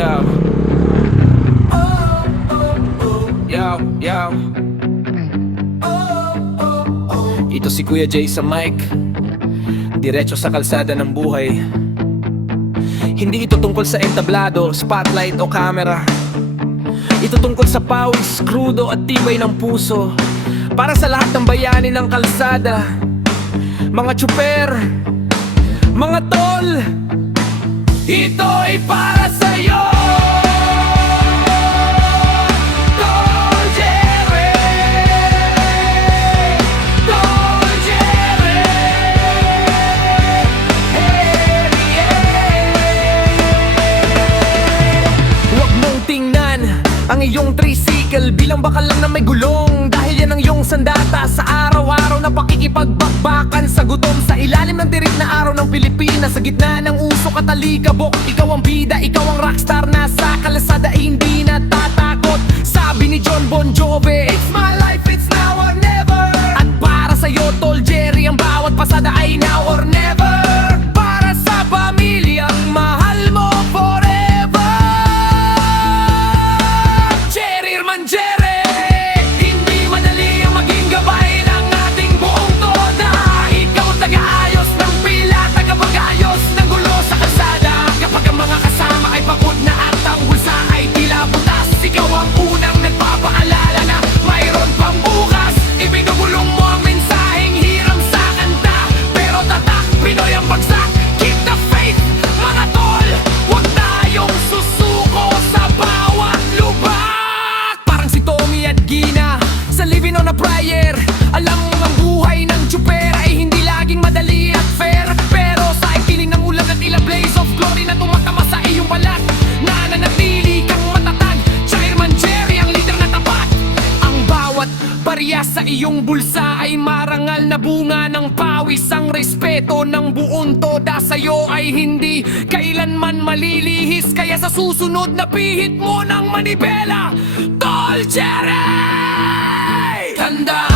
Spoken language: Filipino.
Yo. Yo, yo. Ito si Kuya Jay sa mic, diretso sa kalsada ng buhay. Hindi ito tungkol sa entablado, spotlight o camera. Ito tungkol sa pawis, krudo at tibay ng puso. Para sa lahat ng bayani ng kalsada, mga tsuper, mga tol, ito ay para sa'yo. Tol Jerry, Tol Jerry, hey, yeah. Huwag mong tingnan ang iyong tricycle bilang bakal lang na may gulong, dahil yan ang iyong sandata sa araw-araw na pakikipagbakbakan sa gutom. Sa ilalim ng tirik na araw ng Pilipinas, sa gitna ng usok at alikabok, ikaw ang bida, ikaw ang rockstar na sa kalsada ay hindi natatakot. Sabi ni John Bon Jovi, it's my life, it's now or never. At para sa'yo, Tol Jerry, ang bawat pasada ay now or never. Para sa pamilyang mahal mo forever, Jerry man Jerry. Hindi madali ang maging gabay ng ating buong toda. Ikaw taga-ayos ng pila, taga-pag-ayos ng gulo sa kalsada. Kapag ang mga kasama ay pagod na at ang bulsa ay tila butas, ikaw ang unang nagpapaalala na mayroon pang bukas. Ibinubulong mo ang mensaheng hiram sa kanta, pero tatak, Pinoy ang bagsak. Keep the faith, mga tol, huwag tayong susuko sa bawat lubak. Parang si Tommy at Gina sa Living on a Prayer. Alam mo ang buhay ng tsuper ay hindi laging madali at fair, pero sa ipiling ng ulan at tila blaze of glory na tumatama sa iyong balat, nananatili kang matatag. Chairman Jerry ang leader na tapat. Ang bawat barya sa iyong bulsa ay marangal na bunga ng pawis. Ang respeto ng buong toda sa'yo ay hindi kailanman malilihis, kaya sa susunod na pihit mo ng manibela, Tol Jerry, tanda